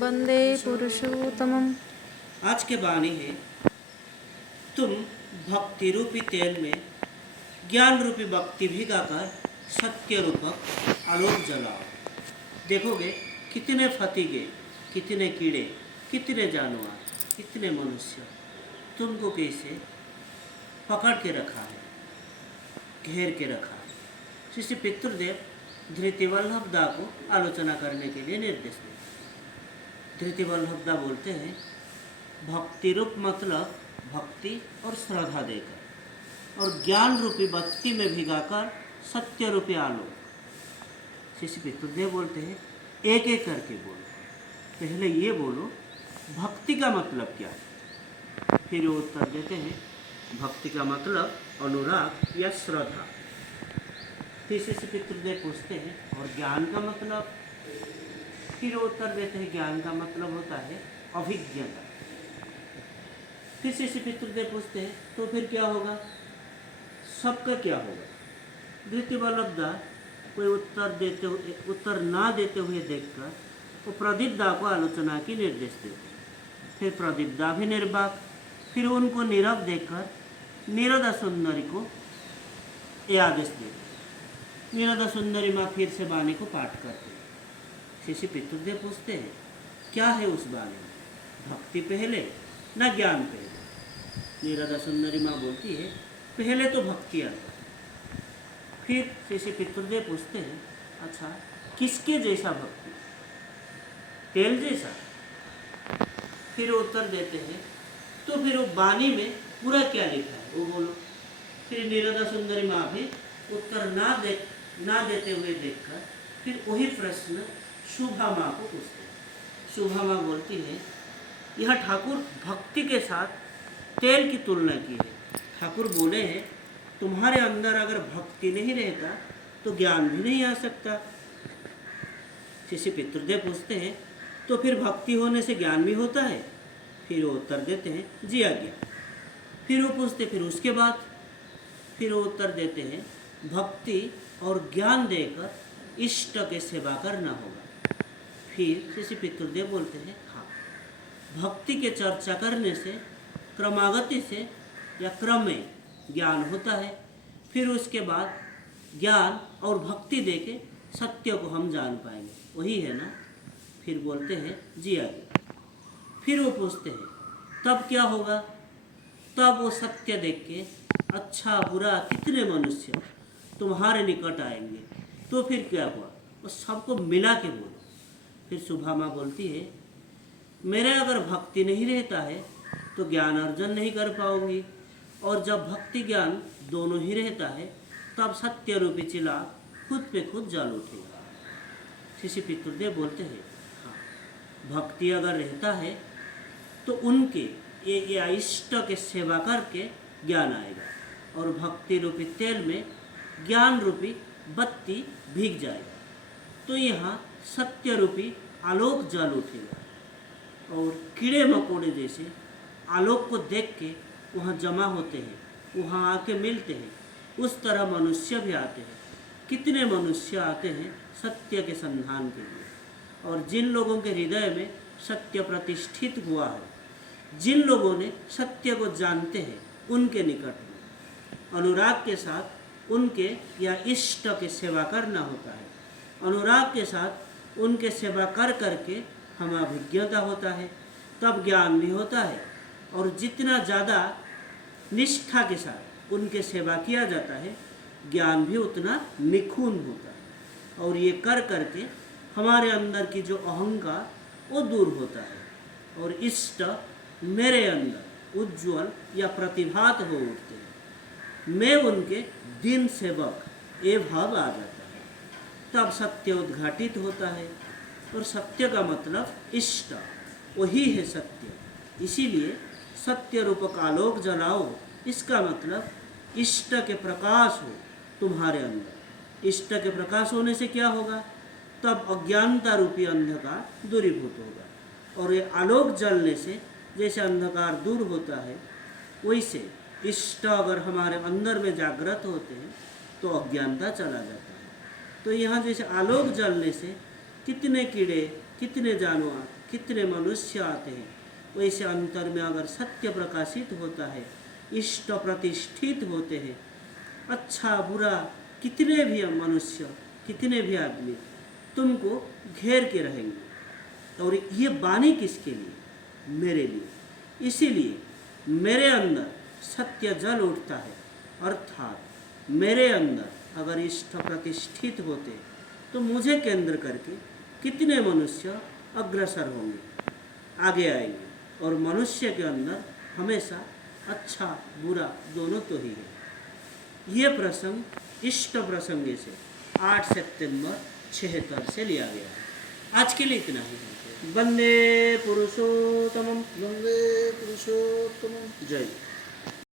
वंदे पुरुषोत्तमम्। आज के वाणी है, तुम भक्ति रूपी तेल में ज्ञान रूपी भक्ति भिगाकर सत्य रूपक आलोक जलाओ। देखोगे कितने फतीगे, कितने कीड़े, कितने जानवर, कितने मनुष्य तुमको कैसे पकड़ के रखा है, घेर के रखा है। श्री पितृदेव धृतिवल्लभदा को आलोचना करने के लिए निर्देश देते। धृतिवल्लभदा बोलते हैं, भक्ति रूप मतलब भक्ति और श्रद्धा देकर और ज्ञान रूपी बत्ती में भिगाकर सत्य रूपी आलोक। श्री पितृदेव बोलते हैं, एक एक करके बोलो। पहले ये बोलो भक्ति का मतलब क्या है। फिर वो उत्तर देते हैं, भक्ति का मतलब अनुराग या श्रद्धा। फिर श्री पितृदेव पूछते हैं, और ज्ञान का मतलब। फिर वो उत्तर देते हैं, ज्ञान का मतलब होता है अभिज्ञता। फिर श्री पितृदेव पूछते हैं, तो फिर क्या होगा, सबका क्या होगा। धृतिवल्लभदा कोई उत्तर ना देते हुए देखकर वो प्रदीपदा को आलोचना की निर्देश देते। फिर प्रदीपदा भी निर्वाक। फिर उनको नीरव देखकर नीरदा सुंदरी को ये आदेश देते। नीरदा सुंदरी माँ फिर से वाणी को पाठ करते। श्री पितृदेव पूछते हैं, क्या है उस वाणी में, भक्ति पहले ना ज्ञान पहले। नीरदा सुंदरी माँ बोलती है, पहले तो भक्ति आता। फिर श्री पितृदेव पूछते हैं, अच्छा किसके जैसा भक्ति, तेल जैसा। फिर उत्तर देते हैं, तो फिर वो वाणी में पूरा क्या लिखा है वो बोलो। फिर नीरदा सुंदरी माँ भी उत्तर ना देते हुए देखकर फिर वही प्रश्न शुभा माँ को पूछते हैं। शुभा माँ बोलती है, यह ठाकुर भक्ति के साथ तेल की तुलना की है। ठाकुर बोले हैं, तुम्हारे अंदर अगर भक्ति नहीं रहता तो ज्ञान भी नहीं आ सकता। श्री पितृदेव पूछते हैं, तो फिर भक्ति होने से ज्ञान भी होता है। फिर वो उत्तर देते हैं, जी आज्ञा। फिर वो पूछते, फिर उसके बाद। फिर वो उत्तर देते हैं, भक्ति और ज्ञान देकर इष्ट के सेवा करना होगा। फिर श्री पितृदेव बोलते हैं, हाँ, भक्ति के चर्चा करने से क्रमागति से या क्रम में ज्ञान होता है। फिर उसके बाद ज्ञान और भक्ति देके सत्य को हम जान पाएंगे, वही है ना। फिर बोलते हैं, जी आगे। फिर वो पूछते हैं, तब क्या होगा। तब वो सत्य देख के अच्छा बुरा कितने मनुष्य तुम्हारे निकट आएंगे। तो फिर क्या हुआ, वो सबको मिला के बोलो। फिर सुभा माँ बोलती है, मेरे अगर भक्ति नहीं रहता है तो ज्ञान अर्जन नहीं कर पाऊंगी, और जब भक्ति ज्ञान दोनों ही रहता है तब सत्य रूपी चिला खुद पे खुद जल उठेगा। श्री पितृदेव बोलते हैं, हाँ, भक्ति अगर रहता है तो उनके ये इष्ट के सेवा करके ज्ञान आएगा, और भक्ति रूपी तेल में ज्ञान रूपी बत्ती भीग जाएगा, तो यहाँ सत्य रूपी आलोक जल उठेगा। और कीड़े मकोड़े जैसे आलोक को देख के वहाँ जमा होते हैं, वहाँ आके मिलते हैं, उस तरह मनुष्य भी आते हैं। कितने मनुष्य आते हैं सत्य के संधान के लिए। और जिन लोगों के हृदय में सत्य प्रतिष्ठित हुआ है, जिन लोगों ने सत्य को जानते हैं, उनके निकट में अनुराग के साथ उनके या इष्ट के सेवा करना होता है। अनुराग के साथ उनके सेवा कर करके हम अभिज्ञता होता है, तब ज्ञान भी होता है। और जितना ज़्यादा निष्ठा के साथ उनके सेवा किया जाता है, ज्ञान भी उतना निखून होता है। और ये कर करके हमारे अंदर की जो अहंकार वो दूर होता है, और इष्ट मेरे अंदर उज्ज्वल या प्रतिभात हो उठते हैं। मैं उनके दिन सेवक ये भाव आ जाता है, तब सत्य उद्घाटित होता है। और सत्य का मतलब इष्ट, वही है सत्य। इसीलिए सत्य रूपक आलोक जलाओ, इसका मतलब इष्ट के प्रकाश हो तुम्हारे अंदर। इष्ट के प्रकाश होने से क्या होगा, तब अज्ञानता रूपी अंधकार दूरीभूत होगा। और ये आलोक जलने से जैसे अंधकार दूर होता है, वैसे इष्ट अगर हमारे अंदर में जागृत होते हैं तो अज्ञानता चला जाता है। तो यहाँ जैसे आलोक जलने से कितने कीड़े, कितने जानवर, कितने मनुष्य आते हैं, वैसे अंतर में अगर सत्य प्रकाशित होता है, इष्ट प्रतिष्ठित होते हैं, अच्छा बुरा कितने भी मनुष्य, कितने भी आदमी तुमको घेर के रहेंगे। और ये वाणी किसके लिए? मेरे लिए। इसीलिए मेरे अंदर सत्य जल उठता है, अर्थात मेरे अंदर अगर इष्ट प्रतिष्ठित होते तो मुझे केंद्र करके कितने मनुष्य अग्रसर होंगे, आगे आएंगे। और मनुष्य के अंदर हमेशा अच्छा बुरा दोनों तो ही है। ये प्रसंग इष्ट प्रसंग से 8 सितंबर 76 से लिया गया है। आज के लिए इतना ही। वंदे पुरुषोत्तमम। वंदे पुरुषोत्तमं। जय।